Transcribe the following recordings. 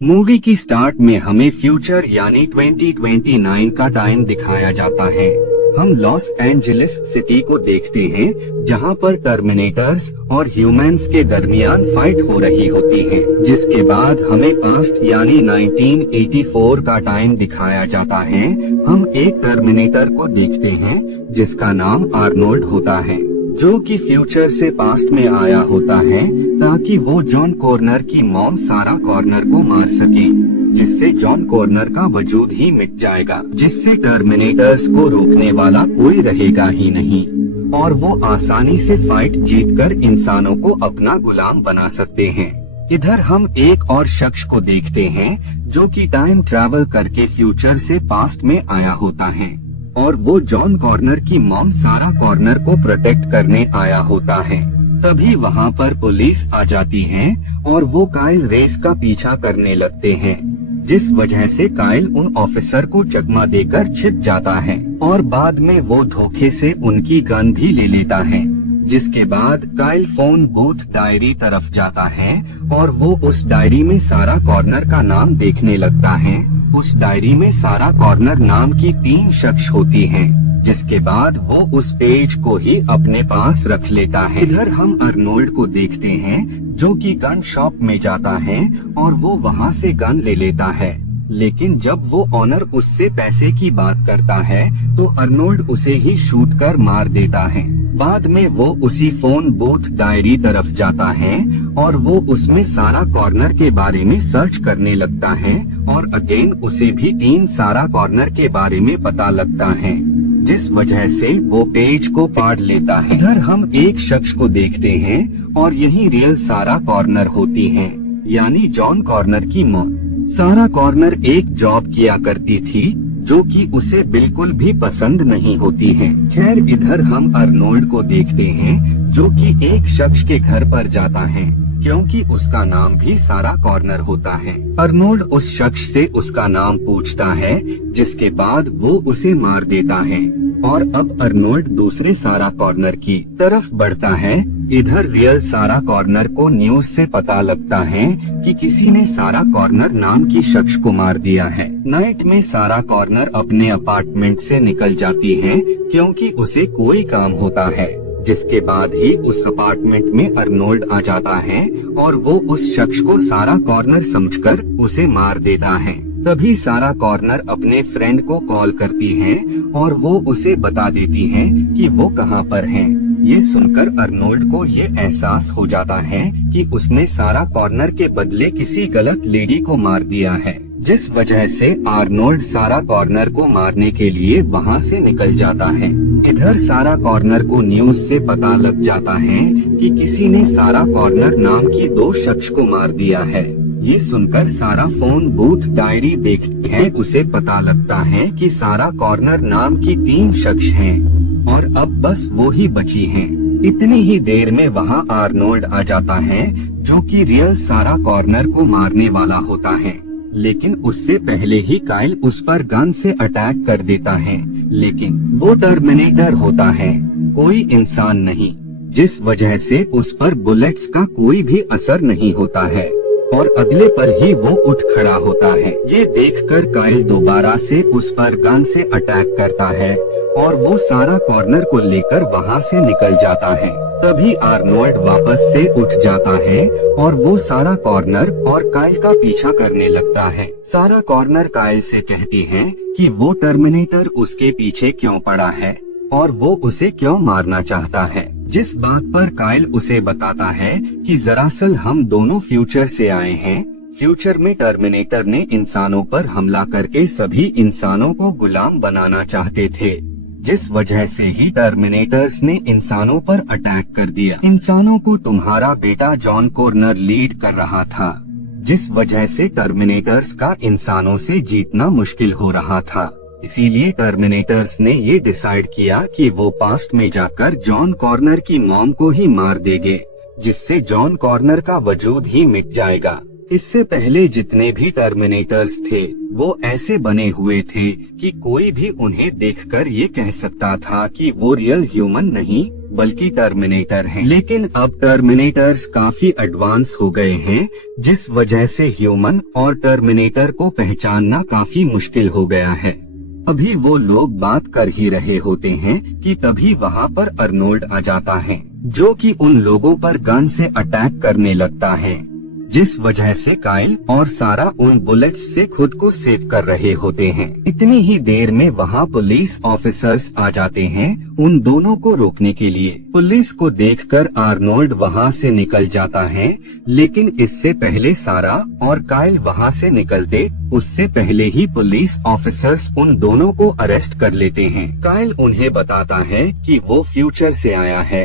Movie की start में हमें फ्यूचर यानी 2029 का टाइम दिखाया जाता है। हम लॉस एंजलिस सिटी को देखते हैं जहां पर टर्मिनेटर्स और ह्यूमंस के दरमियान फाइट हो रही होती है। जिसके बाद हमें पास्ट यानी 1984 का टाइम दिखाया जाता है। हम एक टर्मिनेटर को देखते हैं जिसका नाम आर्नोल्ड होता है, जो कि फ्यूचर से पास्ट में आया होता है ताकि वो जॉन कॉर्नर की मॉम सारा कॉर्नर को मार सके, जिससे जॉन कॉर्नर का वजूद ही मिट जाएगा, जिससे टर्मिनेटर्स को रोकने वाला कोई रहेगा ही नहीं और वो आसानी से फाइट जीतकर इंसानों को अपना गुलाम बना सकते हैं। इधर हम एक और शख्स को देखते हैं जो कि टाइम ट्रैवल करके फ्यूचर से पास्ट में आया होता है और वो जॉन कॉर्नर की मॉम सारा कॉर्नर को प्रोटेक्ट करने आया होता है। तभी वहाँ पर पुलिस आ जाती है और वो काइल रेस का पीछा करने लगते हैं, जिस वजह से काइल उन ऑफिसर को चकमा देकर छिप जाता है और बाद में वो धोखे से उनकी गन भी ले लेता है। जिसके बाद काइल फोन बूथ डायरी तरफ जाता है और वो उस डायरी में सारा कॉर्नर का नाम देखने लगता है। उस डायरी में सारा कॉर्नर नाम की 3 शख्स होती हैं, जिसके बाद वो उस पेज को ही अपने पास रख लेता है। इधर हम अर्नोल्ड को देखते हैं जो कि गन शॉप में जाता है और वो वहाँ से गन ले लेता है, लेकिन जब वो ऑनर उससे पैसे की बात करता है तो अर्नोल्ड उसे ही शूट कर मार देता है। बाद में वो उसी फोन बूथ डायरी तरफ जाता है और वो उसमें सारा कॉर्नर के बारे में सर्च करने लगता है और अगेन उसे भी टीम सारा कॉर्नर के बारे में पता लगता है, जिस वजह से वो पेज को फाड़ लेता है। इधर हम एक शख्स को देखते हैं और यही रियल सारा कॉर्नर होती है, यानी जॉन कॉर्नर की मॉम। सारा कॉर्नर एक जॉब किया करती थी जो कि उसे बिल्कुल भी पसंद नहीं होती है। खैर इधर हम अर्नोल्ड को देखते हैं जो कि एक शख्स के घर पर जाता है, क्योंकि उसका नाम भी सारा कॉर्नर होता है। अर्नोल्ड उस शख्स से उसका नाम पूछता है, जिसके बाद वो उसे मार देता है और अब अर्नोल्ड दूसरे सारा कॉर्नर की तरफ बढ़ता है। इधर रियल सारा कॉर्नर को न्यूज से पता लगता है कि किसी ने सारा कॉर्नर नाम की शख्स को मार दिया है। नाइट में सारा कॉर्नर अपने अपार्टमेंट से निकल जाती है क्योंकि उसे कोई काम होता है, जिसके बाद ही उस अपार्टमेंट में अर्नोल्ड आ जाता है और वो उस शख्स को सारा कॉर्नर समझकर उसे मार देता है। तभी सारा कॉर्नर अपने फ्रेंड को कॉल करती है और वो उसे बता देती है कि वो कहाँ पर है। ये सुनकर अर्नोल्ड को ये एहसास हो जाता है कि उसने सारा कॉर्नर के बदले किसी गलत लेडी को मार दिया है, जिस वजह से अर्नोल्ड सारा कॉर्नर को मारने के लिए वहाँ से निकल जाता है। इधर सारा कॉर्नर को न्यूज से पता लग जाता है कि किसी ने सारा कॉर्नर नाम की 2 शख्स को मार दिया है। ये सुनकर सारा फोन बूथ डायरी देखती है। उसे पता लगता है कि सारा कॉर्नर नाम की 3 शख्स हैं और अब बस वो ही बची हैं। इतनी ही देर में वहाँ आर्नोल्ड आ जाता है जो कि रियल सारा कॉर्नर को मारने वाला होता है, लेकिन उससे पहले ही काइल उस पर गन से अटैक कर देता है, लेकिन वो टर्मिनेटर होता है, कोई इंसान नहीं, जिस वजह से उस पर बुलेट्स का कोई भी असर नहीं होता है और अगले पल ही वो उठ खड़ा होता है। ये देखकर काइल दोबारा से उस पर गन से अटैक करता है और वो सारा कॉर्नर को लेकर वहाँ से निकल जाता है। तभी आर्नोल्ड वापस से उठ जाता है और वो सारा कॉर्नर और काइल का पीछा करने लगता है। सारा कॉर्नर काइल से कहती है कि वो टर्मिनेटर उसके पीछे क्यों पड़ा है और वो उसे क्यों मारना चाहता है, जिस बात पर काइल उसे बताता है कि दरअसल हम दोनों फ्यूचर से आए हैं। फ्यूचर में टर्मिनेटर ने इंसानों पर हमला करके सभी इंसानों को गुलाम बनाना चाहते थे, जिस वजह से ही टर्मिनेटर्स ने इंसानों पर अटैक कर दिया। इंसानों को तुम्हारा बेटा जॉन कॉर्नर लीड कर रहा था, जिस वजह से टर्मिनेटर्स का इंसानों से जीतना मुश्किल हो रहा था। इसीलिए टर्मिनेटर्स ने ये डिसाइड किया कि वो पास्ट में जाकर जॉन कॉर्नर की मॉम को ही मार देंगे, जिससे जॉन कॉर्नर का वजूद ही मिट जाएगा। इससे पहले जितने भी टर्मिनेटर्स थे वो ऐसे बने हुए थे कि कोई भी उन्हें देखकर ये कह सकता था कि वो रियल ह्यूमन नहीं बल्कि टर्मिनेटर हैं। लेकिन अब टर्मिनेटर्स काफी एडवांस हो गए हैं, जिस वजह से ह्यूमन और टर्मिनेटर को पहचानना काफी मुश्किल हो गया है। अभी वो लोग बात कर ही रहे होते हैं कि तभी वहाँ पर अर्नोल्ड आ जाता है, जो कि उन लोगों पर गन से अटैक करने लगता है, जिस वजह से काइल और सारा उन बुलेट्स से खुद को सेव कर रहे होते हैं। इतनी ही देर में वहाँ पुलिस ऑफिसर्स आ जाते हैं उन दोनों को रोकने के लिए। पुलिस को देखकर आर्नोल्ड वहाँ से निकल जाता है, लेकिन इससे पहले सारा और काइल वहाँ से निकलते उससे पहले ही पुलिस ऑफिसर्स उन दोनों को अरेस्ट कर लेते हैं। काइल उन्हें बताता है कि वो फ्यूचर से आया है।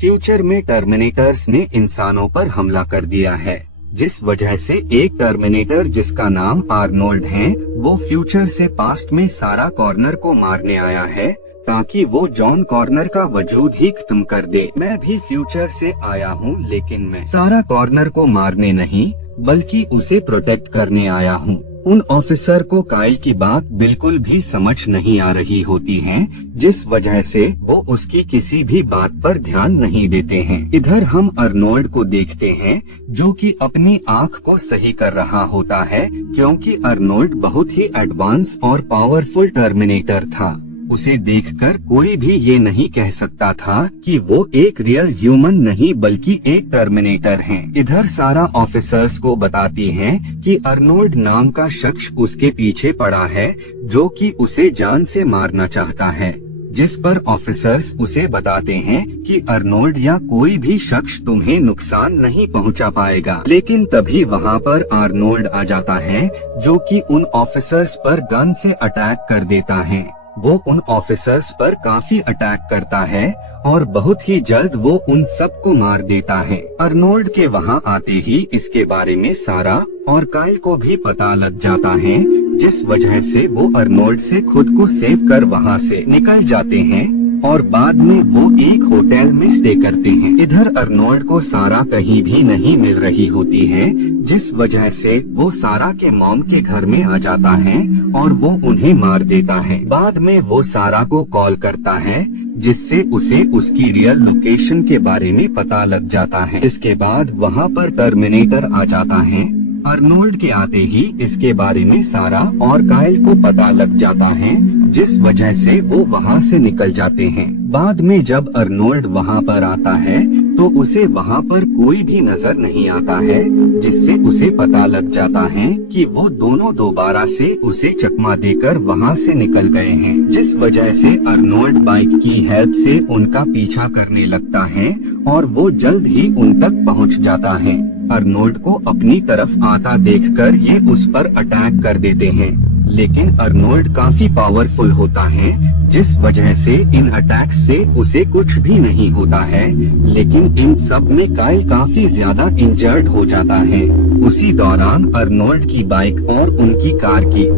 फ्यूचर में टर्मिनेटर्स ने इंसानों पर हमला कर दिया है, जिस वजह से एक टर्मिनेटर जिसका नाम आर्नोल्ड है, वो फ्यूचर से पास्ट में सारा कॉर्नर को मारने आया है, ताकि वो जॉन कॉर्नर का वजूद ही खत्म कर दे। मैं भी फ्यूचर से आया हूँ, लेकिन मैं सारा कॉर्नर को मारने नहीं बल्कि उसे प्रोटेक्ट करने आया हूँ। उन ऑफिसर को काइल की बात बिल्कुल भी समझ नहीं आ रही होती है, जिस वजह से वो उसकी किसी भी बात पर ध्यान नहीं देते हैं। इधर हम अर्नोल्ड को देखते हैं, जो कि अपनी आँख को सही कर रहा होता है, क्योंकि अर्नोल्ड बहुत ही एडवांस और पावरफुल टर्मिनेटर था। उसे देखकर कोई भी ये नहीं कह सकता था कि वो एक रियल ह्यूमन नहीं बल्कि एक टर्मिनेटर है। इधर सारा ऑफिसर्स को बताती है कि अर्नोल्ड नाम का शख्स उसके पीछे पड़ा है, जो कि उसे जान से मारना चाहता है, जिस पर ऑफिसर्स उसे बताते हैं कि अर्नोल्ड या कोई भी शख्स तुम्हें नुकसान नहीं पहुंचा पाएगा। लेकिन तभी वहां पर आर्नोल्ड आ जाता है, जो कि उन ऑफिसर्स पर गन से अटैक कर देता है। वो उन ऑफिसर्स पर काफी अटैक करता है और बहुत ही जल्द वो उन सब को मार देता है। अर्नोल्ड के वहाँ आते ही इसके बारे में सारा और काइल को भी पता लग जाता है, जिस वजह से वो अर्नोल्ड से खुद को सेव कर वहाँ से निकल जाते हैं और बाद में वो एक होटल में स्टे करते हैं। इधर अर्नोल्ड को सारा कहीं भी नहीं मिल रही होती है, जिस वजह से वो सारा के मॉम के घर में आ जाता है और वो उन्हें मार देता है। बाद में वो सारा को कॉल करता है, जिससे उसे उसकी रियल लोकेशन के बारे में पता लग जाता है। इसके बाद वहाँ पर टर्मिनेटर आ जाता है। अर्नोल्ड के आते ही इसके बारे में सारा और काइल को पता लग जाता है, जिस वजह से वो वहाँ से निकल जाते हैं। बाद में जब अर्नोल्ड वहाँ पर आता है तो उसे वहाँ पर कोई भी नजर नहीं आता है, जिससे उसे पता लग जाता है कि वो दोनों दोबारा से उसे चकमा देकर वहाँ से निकल गए हैं। जिस वजह से अर्नोल्ड बाइक की हेल्प से उनका पीछा करने लगता है और वो जल्द ही उन तक पहुँच जाता है। अर्नोल्ड को अपनी तरफ आता देखकर ये उस पर अटैक कर देते हैं, लेकिन अर्नोल्ड काफी पावरफुल होता है, जिस वजह से इन अटैक्स से उसे कुछ भी नहीं होता है। लेकिन इन सब में काइल काफी ज्यादा इंजर्ड हो जाता है। उसी दौरान अर्नोल्ड की बाइक और उनकी कार की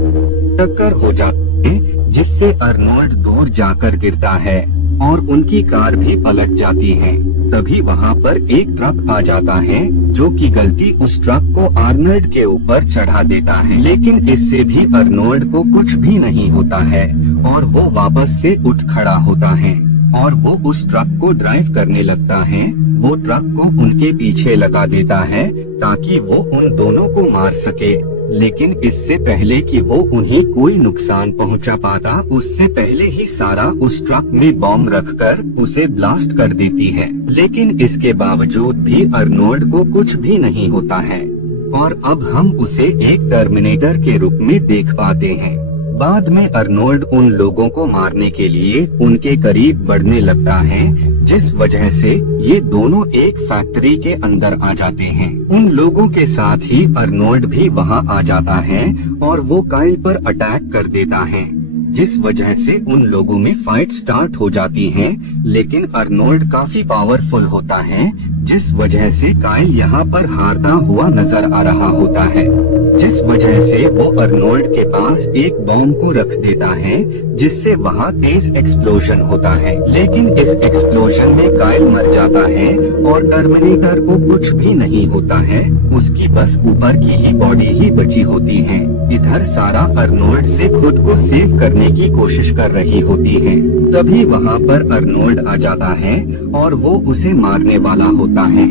टक्कर हो जाती है, जिससे अर्नोल्ड दूर जाकर गिरता है और उनकी कार भी पलट जाती है। तभी वहाँ पर एक ट्रक आ जाता है, जो कि गलती उस ट्रक को अर्नोल्ड के ऊपर चढ़ा देता है। लेकिन इससे भी अर्नोल्ड को कुछ भी नहीं होता है और वो वापस से उठ खड़ा होता है और वो उस ट्रक को ड्राइव करने लगता है। वो ट्रक को उनके पीछे लगा देता है ताकि वो उन दोनों को मार सके। लेकिन इससे पहले कि वो उन्हें कोई नुकसान पहुंचा पाता, उससे पहले ही सारा उस ट्रक में बॉम्ब रखकर उसे ब्लास्ट कर देती है। लेकिन इसके बावजूद भी अर्नोल्ड को कुछ भी नहीं होता है और अब हम उसे एक टर्मिनेटर के रूप में देख पाते हैं। बाद में अर्नोल्ड उन लोगों को मारने के लिए उनके करीब बढ़ने लगता है, जिस वजह से ये दोनों एक फैक्ट्री के अंदर आ जाते हैं। उन लोगों के साथ ही अर्नोल्ड भी वहां आ जाता है और वो काइल पर अटैक कर देता है, जिस वजह से उन लोगों में फाइट स्टार्ट हो जाती है। लेकिन अर्नोल्ड काफी पावरफुल होता है, जिस वजह से काइल यहाँ पर हारता हुआ नजर आ रहा होता है, जिस वजह से वो अर्नोल्ड के पास एक बॉम्ब को रख देता है, जिससे वहाँ तेज एक्सप्लोजन होता है। लेकिन इस एक्सप्लोजन में काइल मर जाता है और टर्मिनेटर को कुछ भी नहीं होता है, उसकी बस ऊपर की ही बॉडी ही बची होती है। इधर सारा अर्नोल्ड से खुद को सेव करने की कोशिश कर रही होती है। तभी वहाँ पर अर्नोल्ड आ जाता है और वो उसे मारने वाला होता है,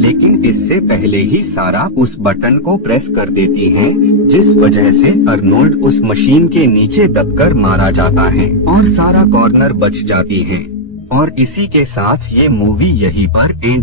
लेकिन इससे पहले ही सारा उस बटन को प्रेस कर देती है, जिस वजह से अर्नोल्ड उस मशीन के नीचे दबकर मारा जाता है और सारा कॉर्नर बच जाती है। और इसी के साथ ये मूवी यहीं पर एंड